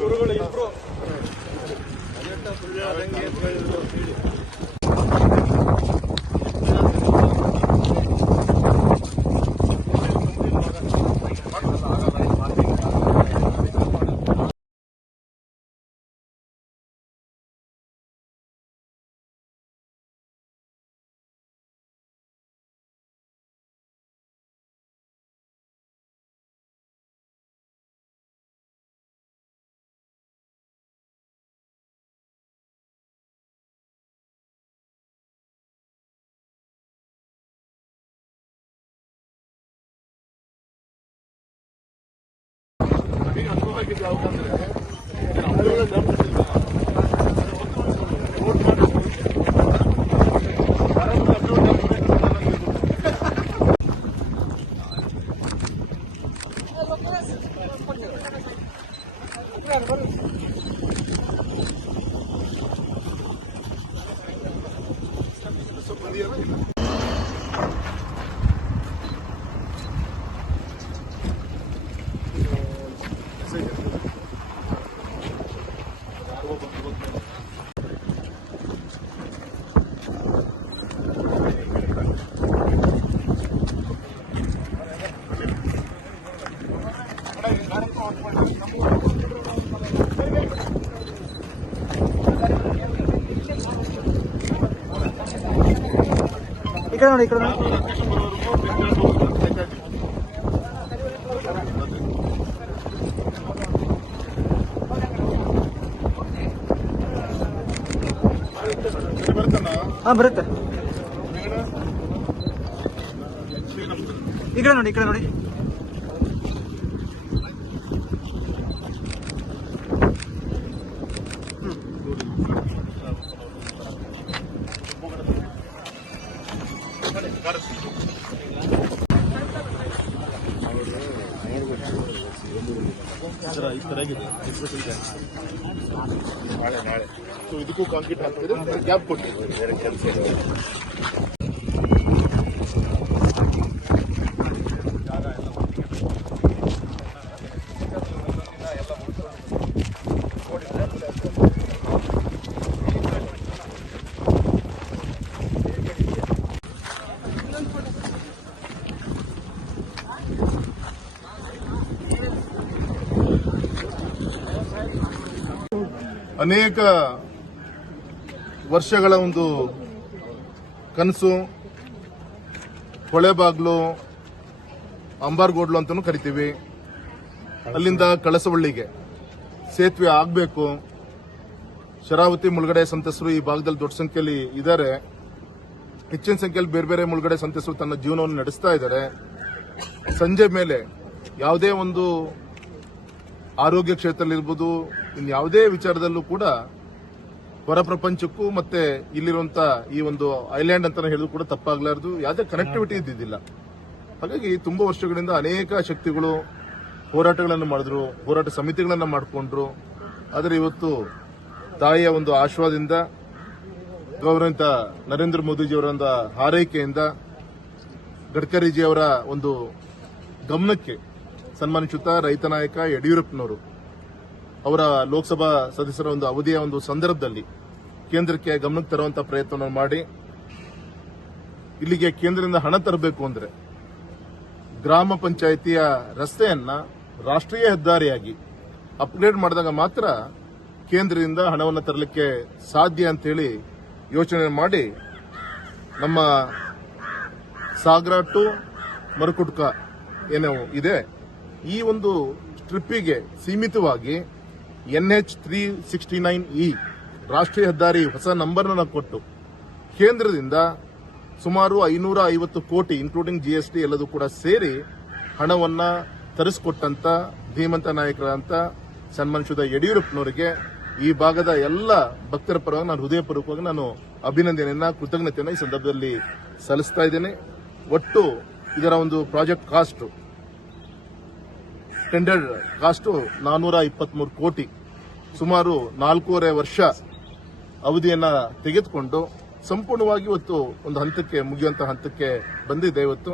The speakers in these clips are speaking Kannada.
ಗುರುಗಳು ಇಬ್ರು ನೋಡಿ ಈ ಕಡೆ ಬರುತ್ತೆ ಈ ಕಡೆ ನೋಡಿ ಈ ತರ ನಾಳೆ ಸೊ ಇದಕ್ಕೂ ಕಾಂಕ್ರೀಟ್ ಹಾಕ್ತಿದ್ರೆ ಗ್ಯಾಪ್ ಕೊಟ್ಟಿದ್ದೀವಿ ಬೇರೆ ಕೆಲಸ. ಅನೇಕ ವರ್ಷಗಳ ಒಂದು ಕನಸು ಹೊಳೆಬಾಗ್ಲು ಅಂಬಾರ್ಗೋಡ್ಲು ಅಂತಾನೂ ಕರಿತೀವಿ. ಅಲ್ಲಿಂದ ಕಳಸವಳ್ಳಿಗೆ ಸೇತುವೆ ಆಗಬೇಕು. ಶರಾವತಿ ಮುಳುಗಡೆ ಸಂತ್ರಸ್ತರು ಈ ಭಾಗದಲ್ಲಿ ದೊಡ್ಡ ಸಂಖ್ಯೆಯಲ್ಲಿ ಇದ್ದಾರೆ. ಹೆಚ್ಚಿನ ಸಂಖ್ಯೆಯಲ್ಲಿ ಬೇರೆ ಬೇರೆ ಮುಳುಗಡೆ ಸಂತ್ರಸ್ತರು ತನ್ನ ಜೀವನವನ್ನು ನಡೆಸ್ತಾ ಇದ್ದಾರೆ. ಸಂಜೆ ಮೇಲೆ ಯಾವುದೇ ಒಂದು ಆರೋಗ್ಯ ಕ್ಷೇತ್ರದಲ್ಲಿರ್ಬೋದು, ಇನ್ಯಾವುದೇ ವಿಚಾರದಲ್ಲೂ ಕೂಡ ಹೊರ ಪ್ರಪಂಚಕ್ಕೂ ಮತ್ತೆ ಇಲ್ಲಿರುವಂತಹ ಈ ಒಂದು ಐಲ್ಯಾಂಡ್ ಅಂತ ಹೇಳಿದ್ರು ಕೂಡ ತಪ್ಪಾಗಲಾರದು. ಯಾವುದೇ ಕನೆಕ್ಟಿವಿಟಿ ಇದ್ದಿದ್ದಿಲ್ಲ. ಹಾಗಾಗಿ ತುಂಬಾ ವರ್ಷಗಳಿಂದ ಅನೇಕ ಶಕ್ತಿಗಳು ಹೋರಾಟಗಳನ್ನು ಮಾಡಿದ್ರು, ಹೋರಾಟ ಸಮಿತಿಗಳನ್ನು ಮಾಡಿಕೊಂಡ್ರು. ಆದರೆ ಇವತ್ತು ತಾಯಿಯ ಒಂದು ಆಶ್ವಾದಿಂದ, ಗೌರವಿತ ನರೇಂದ್ರ ಮೋದಿಜಿಯವರ ಒಂದು ಹಾರೈಕೆಯಿಂದ, ಗಡ್ಕರಿಜಿಯವರ ಒಂದು ಗಮನಕ್ಕೆ ಸನ್ಮಾನಿಸುತ್ತ ರೈತ ನಾಯಕ ಯಡಿಯೂರಪ್ಪನವರು ಅವರ ಲೋಕಸಭಾ ಸದಸ್ಯರ ಒಂದು ಅವಧಿಯ ಒಂದು ಸಂದರ್ಭದಲ್ಲಿ ಕೇಂದ್ರಕ್ಕೆ ಗಮನಕ್ಕೆ ತರುವಂತಹ ಪ್ರಯತ್ನವನ್ನು ಮಾಡಿ, ಇಲ್ಲಿಗೆ ಕೇಂದ್ರದಿಂದ ಹಣ ತರಬೇಕು ಅಂದ್ರೆ ಗ್ರಾಮ ಪಂಚಾಯಿತಿಯ ರಸ್ತೆಯನ್ನ ರಾಷ್ಟ್ರೀಯ ಹೆದ್ದಾರಿಯಾಗಿ ಅಪ್ಗ್ರೇಡ್ ಮಾಡಿದಾಗ ಮಾತ್ರ ಕೇಂದ್ರದಿಂದ ಹಣವನ್ನು ತರಲಿಕ್ಕೆ ಸಾಧ್ಯ ಅಂತೇಳಿ ಯೋಚನೆ ಮಾಡಿ ನಮ್ಮ ಸಾಗರ ಟು ಮರಕುಟ್ಕ ಏನೋ ಇದೆ ಈ ಒಂದು ಸ್ಟ್ರಿಪ್ಪಿಗೆ ಸೀಮಿತವಾಗಿ NH 369E ರಾಷ್ಟ್ರೀಯ ಹೆದ್ದಾರಿ ಹೊಸ ನಂಬರ್ನ ಕೊಟ್ಟು ಕೇಂದ್ರದಿಂದ ಸುಮಾರು 550 ಕೋಟಿ ಇನ್ಕ್ಲೂಡಿಂಗ್ GST ಎಲ್ಲದೂ ಕೂಡ ಸೇರಿ ಹಣವನ್ನ ತರಿಸಿಕೊಟ್ಟಂತ ಧೀಮಂತ ನಾಯಕರಂತ ಸನ್ಮಾನಿಸಿದ ಯಡಿಯೂರಪ್ಪನವರಿಗೆ ಈ ಭಾಗದ ಎಲ್ಲ ಭಕ್ತರ ಪರವಾಗಿ ನಾನು ಹೃದಯಪೂರ್ವಕವಾಗಿ ನಾನು ಅಭಿನಂದನೆಯನ್ನ, ಕೃತಜ್ಞತೆಯನ್ನ ಈ ಸಂದರ್ಭದಲ್ಲಿ ಸಲ್ಲಿಸ್ತಾ ಇದ್ದೇನೆ. ಒಟ್ಟು ಇದರ ಒಂದು ಪ್ರಾಜೆಕ್ಟ್ ಕಾಸ್ಟ್ ಟೆಂಡರ್ ಕಾಸ್ಟ್ 423 ಕೋಟಿ, ಸುಮಾರು 4.5 ವರ್ಷ ಅವಧಿಯನ್ನ ತೆಗೆದುಕೊಂಡು ಸಂಪೂರ್ಣವಾಗಿ ಇವತ್ತು ಒಂದು ಹಂತಕ್ಕೆ ಮುಗಿಯುವಂತಹ ಹಂತಕ್ಕೆ ಬಂದಿದೆ. ಇವತ್ತು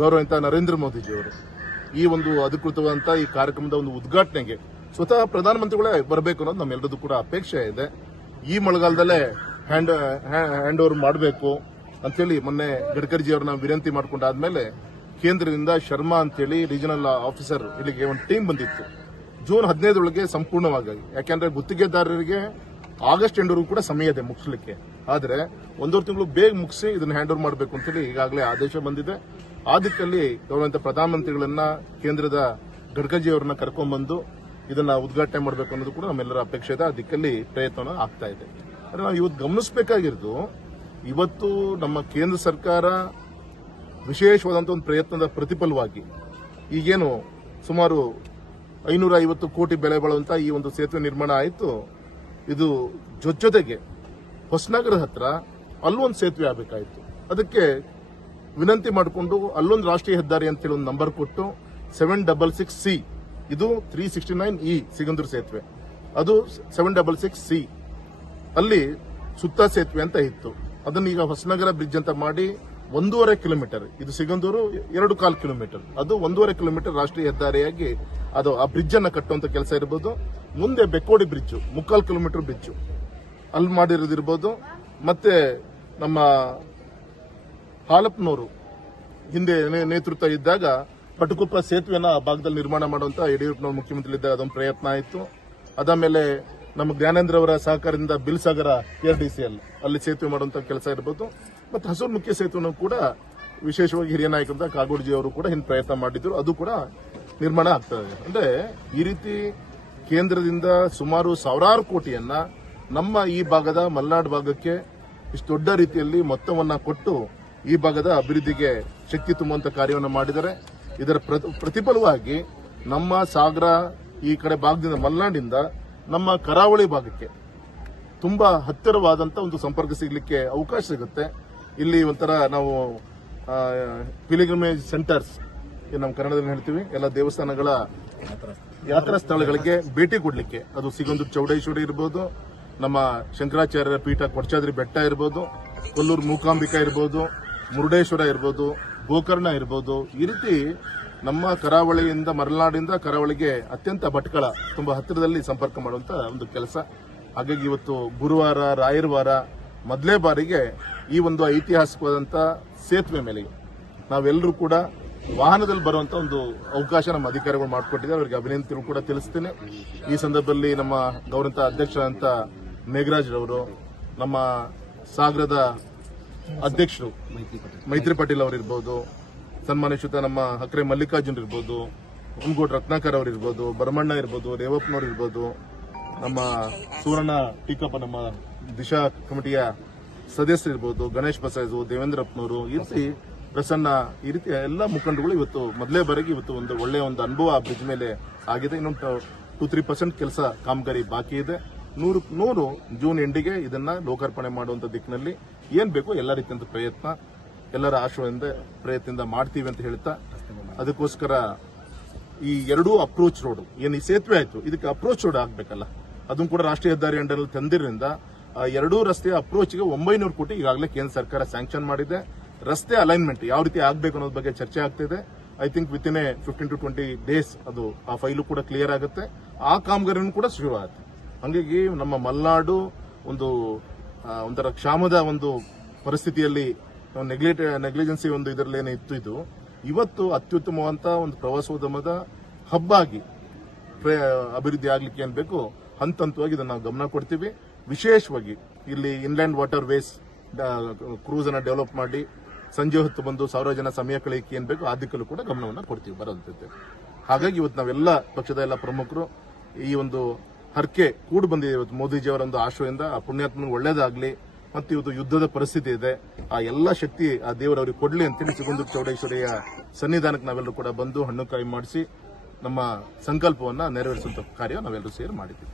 ಗೌರವಿತ ನರೇಂದ್ರ ಮೋದಿಜಿಯವರು ಈ ಒಂದು ಅಧಿಕೃತವಾದಂತಹ ಈ ಕಾರ್ಯಕ್ರಮದ ಒಂದು ಉದ್ಘಾಟನೆಗೆ ಸ್ವತಃ ಪ್ರಧಾನಮಂತ್ರಿಗಳೇ ಬರಬೇಕು ಅನ್ನೋದು ನಮ್ಮೆಲ್ಲರದ್ದು ಕೂಡ ಅಪೇಕ್ಷೆ ಇದೆ. ಈ ಮಳೆಗಾಲದಲ್ಲೇ ಹ್ಯಾಂಡ್ ಓವರ್ ಮಾಡಬೇಕು ಅಂತೇಳಿ ಮೊನ್ನೆ ಗಡ್ಕರಿಜಿ ಅವ್ರನ್ನ ವಿನಂತಿ ಮಾಡ್ಕೊಂಡಾದ್ಮೇಲೆ ಕೇಂದ್ರದಿಂದ ಶರ್ಮಾ ಅಂತೇಳಿ ರೀಜನಲ್ ಆಫೀಸರ್ ಇಲ್ಲಿಗೆ ಒಂದು ಟೀಮ್ ಬಂದಿತ್ತು. ಜೂನ್ 15 ಒಳಗೆ ಸಂಪೂರ್ಣವಾಗಿ, ಯಾಕೆಂದ್ರೆ ಗುತ್ತಿಗೆದಾರರಿಗೆ ಆಗಸ್ಟ್ ಎಂಡ್ವರೆಗೂ ಕೂಡ ಸಮಯ ಇದೆ ಮುಗಿಸ್ಲಿಕ್ಕೆ. ಆದ್ರೆ 1.5 ತಿಂಗಳು ಬೇಗ ಮುಗಿಸಿ ಇದನ್ನ ಹ್ಯಾಂಡ್ ಓವರ್ ಮಾಡಬೇಕು ಅಂತೇಳಿ ಈಗಾಗಲೇ ಆದೇಶ ಬಂದಿದೆ. ಆ ದಿಕ್ಕಲ್ಲಿ ಗೌರವಿತ ಪ್ರಧಾನಮಂತ್ರಿಗಳನ್ನ ಕೇಂದ್ರದ ಗಡ್ಕರಿಜಿ ಅವರನ್ನ ಕರ್ಕೊಂಡ್ಬಂದು ಇದನ್ನ ಉದ್ಘಾಟನೆ ಮಾಡಬೇಕು ಅನ್ನೋದು ಕೂಡ ನಮ್ಮೆಲ್ಲರ ಅಪೇಕ್ಷೆ ಇದೆ. ಆ ದಿಕ್ಕಲ್ಲಿ ಪ್ರಯತ್ನ ಆಗ್ತಾ ಇದೆ. ಆದ್ರೆ ನಾವು ಇವತ್ತು ಗಮನಿಸಬೇಕಾಗಿರೋದು, ಇವತ್ತು ನಮ್ಮ ಕೇಂದ್ರ ಸರ್ಕಾರ ವಿಶೇಷವಾದಂತಹ ಒಂದು ಪ್ರಯತ್ನದ ಪ್ರತಿಫಲವಾಗಿ ಈಗೇನು ಸುಮಾರು 550 ಕೋಟಿ ಬೆಲೆ ಬಾಳುವಂತಹ ಈ ಒಂದು ಸೇತುವೆ ನಿರ್ಮಾಣ ಆಯಿತು. ಇದು ಜೊತೆಗೆ ಹೊಸನಗರ ಹತ್ರ ಅಲ್ಲೊಂದು ಸೇತುವೆ ಆಗಬೇಕಾಯಿತು. ಅದಕ್ಕೆ ವಿನಂತಿ ಮಾಡಿಕೊಂಡು ಅಲ್ಲೊಂದು ರಾಷ್ಟ್ರೀಯ ಹೆದ್ದಾರಿ ಅಂತೇಳಿ ಒಂದು ನಂಬರ್ ಕೊಟ್ಟು 766C, ಇದು 369E ಸಿಗಂದೂರು ಸೇತುವೆ, ಅದು 766C ಅಲ್ಲಿ ಸುತ್ತ ಸೇತುವೆ ಅಂತ ಇತ್ತು. ಅದನ್ನ ಈಗ ಹೊಸನಗರ ಬ್ರಿಡ್ಜ್ ಅಂತ ಮಾಡಿ 1.5 ಕಿಲೋಮೀಟರ್, ಇದು ಸಿಗಂದೂರು 2.25 ಕಿಲೋಮೀಟರ್, ಅದು 1.5 ಕಿಲೋಮೀಟರ್ ರಾಷ್ಟ್ರೀಯ ಹೆದ್ದಾರಿಯಾಗಿ ಅದು ಆ ಬ್ರಿಡ್ಜ್ ಅನ್ನ ಕಟ್ಟುವಂತ ಕೆಲಸ ಇರಬಹುದು. ಮುಂದೆ ಬೆಕ್ಕೋಡಿ ಬ್ರಿಡ್ಜ್ 3/4 ಕಿಲೋಮೀಟರ್ ಬ್ರಿಡ್ಜ್ ಅಲ್ಲಿ ಮಾಡಿರೋದಿರ್ಬೋದು. ಮತ್ತೆ ನಮ್ಮ ಹಾಲಪ್ಪನವರು ಹಿಂದೆ ನೇತೃತ್ವ ಇದ್ದಾಗ ಪಟುಕೊಪ್ಪ ಸೇತುವೆನ ಆ ಭಾಗದಲ್ಲಿ ನಿರ್ಮಾಣ ಮಾಡುವಂತ ಯಡಿಯೂರಪ್ಪನವರು ಮುಖ್ಯಮಂತ್ರಿ ಇದ್ದಾಗ ಅದೊಂದು ಪ್ರಯತ್ನ ಆಯಿತು. ಅದಾದ್ಮೇಲೆ ನಮ್ಮ ಜ್ಞಾನೇಂದ್ರ ಅವರ ಸಹಕಾರದಿಂದ ಬಿಲ್ಸಾಗರ KRDCL ಅಲ್ಲಿ ಸೇತುವೆ ಮಾಡುವಂತ ಕೆಲಸ ಇರಬಹುದು. ಮತ್ತೆ ಹಸೂರು ಮುಖ್ಯ ಸೇತುವೆನೂ ಕೂಡ ವಿಶೇಷವಾಗಿ ಹಿರಿಯ ನಾಯಕರಂತ ಕಾಗೋಡ್ಜಿ ಅವರು ಕೂಡ ಹಿಂದೆ ಪ್ರಯತ್ನ ಮಾಡಿದ್ರು, ಅದು ಕೂಡ ನಿರ್ಮಾಣ ಆಗ್ತಾ ಇದೆ. ಅಂದ್ರೆ ಈ ರೀತಿ ಕೇಂದ್ರದಿಂದ ಸುಮಾರು ಸಾವಿರಾರು ಕೋಟಿಯನ್ನ ನಮ್ಮ ಈ ಭಾಗದ ಮಲೆನಾಡು ಭಾಗಕ್ಕೆ ಇಷ್ಟು ದೊಡ್ಡ ರೀತಿಯಲ್ಲಿ ಮೊತ್ತವನ್ನ ಕೊಟ್ಟು ಈ ಭಾಗದ ಅಭಿವೃದ್ಧಿಗೆ ಶಕ್ತಿ ತುಂಬುವಂತ ಕಾರ್ಯವನ್ನು ಮಾಡಿದರೆ. ಇದರ ಪ್ರತಿಫಲವಾಗಿ ನಮ್ಮ ಸಾಗರ ಈ ಕಡೆ ಭಾಗದಿಂದ ಮಲೆನಾಡಿಂದ ನಮ್ಮ ಕರಾವಳಿ ಭಾಗಕ್ಕೆ ತುಂಬಾ ಹತ್ತಿರವಾದಂತ ಒಂದು ಸಂಪರ್ಕ ಸಿಗಲಿಕ್ಕೆ ಅವಕಾಶ ಸಿಗುತ್ತೆ. ಇಲ್ಲಿ ಒಂಥರ ನಾವು ಪಿಲಿಗ್ರಿಮೇಜ್ ಸೆಂಟರ್ಸ್ ನಮ್ಮ ಕನ್ನಡದಲ್ಲಿ ಹೇಳ್ತೀವಿ, ಎಲ್ಲ ದೇವಸ್ಥಾನಗಳ ಯಾತ್ರಾ ಸ್ಥಳಗಳಿಗೆ ಭೇಟಿ ಕೊಡ್ಲಿಕ್ಕೆ, ಅದು ಸಿಗಂದೂರು ಚೌಡೇಶ್ವರಿ ಇರಬಹುದು, ನಮ್ಮ ಶಂಕರಾಚಾರ್ಯರ ಪೀಠ ಕೊಡಚಾದ್ರಿ ಬೆಟ್ಟ ಇರಬಹುದು, ಕೊಲ್ಲೂರು ಮೂಕಾಂಬಿಕಾ ಇರಬಹುದು, ಮುರುಡೇಶ್ವರ ಇರಬಹುದು, ಗೋಕರ್ಣ ಇರಬಹುದು. ಈ ರೀತಿ ನಮ್ಮ ಕರಾವಳಿಯಿಂದ ಮಲೆನಾಡಿಂದ ಕರಾವಳಿಗೆ ಅತ್ಯಂತ ಭಟ್ಕಳ ತುಂಬಾ ಹತ್ತಿರದಲ್ಲಿ ಸಂಪರ್ಕ ಮಾಡುವಂತ ಒಂದು ಕೆಲಸ. ಹಾಗಾಗಿ ಇವತ್ತು ಗುರುವಾರ ರಾಯರವಾರ ಮೊದಲೇ ಬಾರಿಗೆ ಈ ಒಂದು ಐತಿಹಾಸಿಕವಾದಂತ ಸೇತುವೆ ಮೇಲೆ ನಾವೆಲ್ಲರೂ ಕೂಡ ವಾಹನದಲ್ಲಿ ಬರುವಂತ ಒಂದು ಅವಕಾಶ ನಮ್ಮ ಅಧಿಕಾರಿಗಳು ಮಾಡಿಕೊಟ್ಟಿದ್ದಾರೆ. ಅವರಿಗೆ ಅಭಿನಂದನೆಗಳು ಕೂಡ ತಿಳಿಸ್ತೀನಿ. ಈ ಸಂದರ್ಭದಲ್ಲಿ ನಮ್ಮ ಗೌರವಿತ ಅಧ್ಯಕ್ಷರಾದಂತ ಮೇಘರಾಜ್ ರವರು, ನಮ್ಮ ಸಾಗರದ ಅಧ್ಯಕ್ಷರು ಮೈತ್ರಿ ಪಾಟೀಲ್ ಅವರಿರ್ಬೋದು, ಸನ್ಮಾನಿಸುತ್ತ ನಮ್ಮ ಹಕ್ರೆ ಮಲ್ಲಿಕಾರ್ಜುನ್ ಇರ್ಬೋದು, ಉನ್ಗೋಡ್ ರತ್ನಾಕರ್ ಅವರಿರ್ಬೋದು, ಭರಮಣ್ಣ ಇರ್ಬೋದು, ರೇವಪ್ಪನವರು ಇರ್ಬೋದು, ನಮ್ಮ ಸುವರ್ಣ ಟೀಕಪ್ಪ ನಮ್ಮ ದಿಶಾ ಕಮಿಟಿಯ ಸದಸ್ಯರಿರ್ಬೋದು, ಗಣೇಶ್ ಬಸರಾಜು, ದೇವೇಂದ್ರಪ್ಪನವರು, ಈ ರೀತಿ ಪ್ರಸನ್ನ, ಈ ರೀತಿ ಎಲ್ಲ ಮುಖಂಡರುಗಳು ಇವತ್ತು ಮೊದಲೇ ಬಾರಿಗೆ ಇವತ್ತು ಒಂದು ಒಳ್ಳೆಯ ಒಂದು ಅನುಭವ ಆ ಬ್ರಿಡ್ಜ್ ಮೇಲೆ ಆಗಿದೆ. ಇನ್ನೊಂದು 2-3% ಕೆಲಸ ಕಾಮಗಾರಿ ಬಾಕಿ ಇದೆ. 100 ಜೂನ್ ಎಂಡಿಗೆ ಇದನ್ನ ಲೋಕಾರ್ಪಣೆ ಮಾಡುವಂತ ದಿಕ್ಕಿನಲ್ಲಿ ಏನ್ ಬೇಕು ಎಲ್ಲ ರೀತಿಯ ಪ್ರಯತ್ನ ಎಲ್ಲರ ಆಶ್ರಯದಿಂದ ಪ್ರಯತ್ನದಿಂದ ಮಾಡ್ತೀವಿ ಅಂತ ಹೇಳ್ತಾ, ಅದಕ್ಕೋಸ್ಕರ ಈ ಎರಡೂ ಅಪ್ರೋಚ್ ರೋಡ್ ಏನು ಈ ಸೇತುವೆ ಆಯ್ತು, ಇದಕ್ಕೆ ಅಪ್ರೋಚ್ ರೋಡ್ ಆಗ್ಬೇಕಲ್ಲ, ಅದನ್ನು ಕೂಡ ರಾಷ್ಟ್ರೀಯ ಹೆದ್ದಾರಿ ಅಂಡರಲ್ಲಿ ತಂದಿರೋದ್ರಿಂದ ಎರಡೂ ರಸ್ತೆಯ ಅಪ್ರೋಚ್ಗೆ 900 ಕೋಟಿ ಈಗಾಗಲೇ ಕೇಂದ್ರ ಸರ್ಕಾರ ಸ್ಯಾಂಕ್ಷನ್ ಮಾಡಿದೆ. ರಸ್ತೆ ಅಲೈನ್ಮೆಂಟ್ ಯಾವ ರೀತಿ ಆಗಬೇಕು ಅನ್ನೋದ್ರ ಬಗ್ಗೆ ಚರ್ಚೆ ಆಗ್ತಿದೆ. I think within 15 to 20 days ಅದು ಆ ಫೈಲು ಕೂಡ ಕ್ಲಿಯರ್ ಆಗುತ್ತೆ. ಆ ಕಾಮಗಾರಿನೂ ಕೂಡ ಶುರು ಆಗುತ್ತೆ. ಹಾಗಾಗಿ ನಮ್ಮ ಮಲೆನಾಡು ಒಂಥರ ಕ್ಷಾಮದ ಒಂದು ಪರಿಸ್ಥಿತಿಯಲ್ಲಿ ನೆಗ್ಲಿಜೆನ್ಸಿ ಒಂದು ಇದರಲ್ಲಿ ಏನಿತ್ತು, ಇದು ಇವತ್ತು ಅತ್ಯುತ್ತಮವಾದಂತಹ ಒಂದು ಪ್ರವಾಸೋದ್ಯಮದ ಹಬ್ ಆಗಿ ಅಭಿವೃದ್ಧಿ ಆಗ್ಲಿಕ್ಕೆ ಏನ್ ಬೇಕು ಹಂತ ಹಂತವಾಗಿ ಇದನ್ನ ನಾವು ಗಮನ ಕೊಡ್ತೀವಿ. ವಿಶೇಷವಾಗಿ ಇಲ್ಲಿ ಇನ್ಲ್ಯಾಂಡ್ ವಾಟರ್ ವೇಸ್ ಕ್ರೂಸ್ ಅನ್ನ ಡೆವಲಪ್ ಮಾಡಿ ಸಂಜೆ ಹೊತ್ತು ಬಂದು 1000 ಜನ ಸಮಯ ಕಳೆಯಕ್ಕೆ ಏನ್ ಬೇಕು ಆ ದಿಕ್ಕಲ್ಲೂ ಕೂಡ ಗಮನವನ್ನು ಕೊಡ್ತೀವಿ ಬರೋದಂತೆ. ಹಾಗಾಗಿ ಇವತ್ತು ನಾವೆಲ್ಲ ಪಕ್ಷದ ಎಲ್ಲ ಪ್ರಮುಖರು ಈ ಒಂದು ಹರಕೆ ಕೂಡು ಬಂದಿದೆ. ಇವತ್ತು ಮೋದಿಜಿ ಅವರ ಒಂದು ಆಶ್ರಯದಿಂದ ಆ ಪುಣ್ಯಾತ್ಮನಿಗೆ ಒಳ್ಳೇದಾಗ್ಲಿ, ಮತ್ತೆ ಇವತ್ತು ಯುದ್ಧದ ಪರಿಸ್ಥಿತಿ ಇದೆ, ಆ ಎಲ್ಲ ಶಕ್ತಿ ಆ ದೇವರು ಅವ್ರಿಗೆ ಕೊಡ್ಲಿ ಅಂತೇಳಿ ಸಿಗಂದೂರು ಚೌಡೇಶ್ವರಿಯ ಸನ್ನಿಧಾನಕ್ಕೆ ನಾವೆಲ್ಲರೂ ಕೂಡ ಬಂದು ಹಣ್ಣು ಕಾಯಿ ಮಾಡಿಸಿ ನಮ್ಮ ಸಂಕಲ್ಪವನ್ನ ನೆರವೇರಿಸುವಂತ ಕಾರ್ಯ ನಾವೆಲ್ಲರೂ ಸೇರಿ ಮಾಡಿದ್ದೀವಿ.